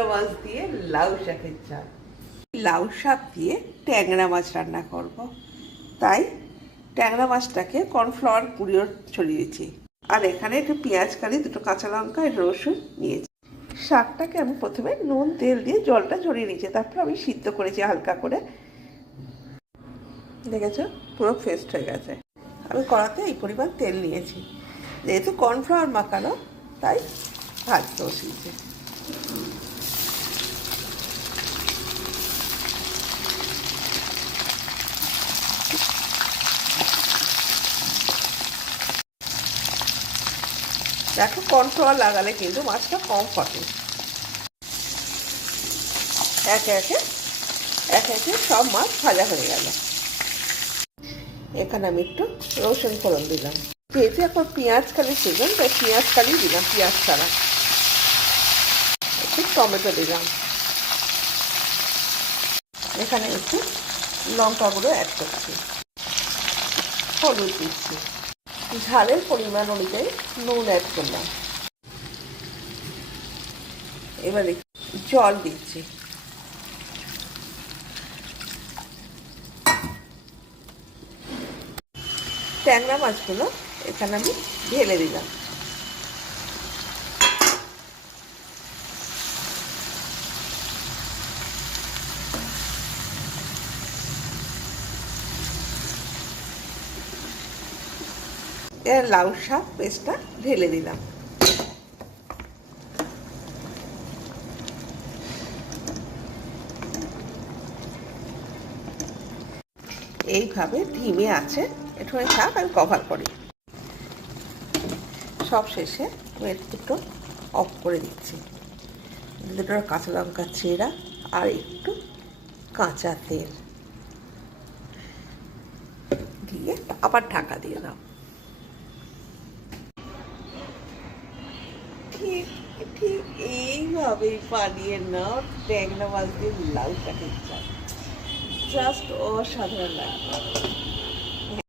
মাছ দিয়ে লাউ শাকের ঝাল। লাউ শাক দিয়ে ট্যাংরা মাছ রান্না করব, তাই ট্যাংরা মাছটাকে কর্নফ্লাওয়ার গুঁড়ো ছড়িয়েছি। আর এখানে একটু পেঁয়াজ কালি, দুটো কাঁচা লঙ্কা, একটু রসুন নিয়েছি। শাকটাকে আমি প্রথমে নুন তেল দিয়ে জলটা ঝরিয়ে নিয়েছি, তারপর আমি সিদ্ধ করেছি হালকা করে। দেখেছো, পুরো ফেস্ট হয়ে গেছে। আমি কড়াতে এই পরিমাণ তেল নিয়েছি, যেহেতু কর্নফ্লাওয়ার মাখানো তাই ভাজতে বসিয়েছি। দেখো, কর্নফ্লাওয়ার লাগালে কিন্তু মাছটা কম ফটে। একে একে সব মাছ ভাজা হয়ে গেল। এখানে আমি একটু রসুন ফোড়ন দিলাম। যেহেতু এখন পেঁয়াজ কালি সিজন, তাই পেঁয়াজ কালি দিলাম, পেঁয়াজ ছাড়া। একটু টমেটো দিলাম। এখানে একটু লঙ্কা গুঁড়ো অ্যাড করছি, হলুদ দিচ্ছি, ঝালের পরিমাণ অনুযায়ী নুন অ্যাড করলাম। এবারে জল দিচ্ছি। ট্যাংরা মাছগুলো এখানে আমি ঢেলে দিলাম। এর লাউ শাক পেস্টটা ঢেলে দিলাম। এইভাবে ধিমে আছে একটুখানি শাক আমি কভার করি। সব শেষে আমি একটু অফ করে দিচ্ছি। দুটো কাঁচা লঙ্কা চেরা আর একটু কাঁচা তেল দিয়ে আবার ঢাকা দিয়ে দাও। ঠিক ঠিক এইভাবেই বানিয়ে নাও ট্যাংরা মাছ দিয়ে লাউ শাকের ঝাল। জাস্ট অসাধারণ লাগবে।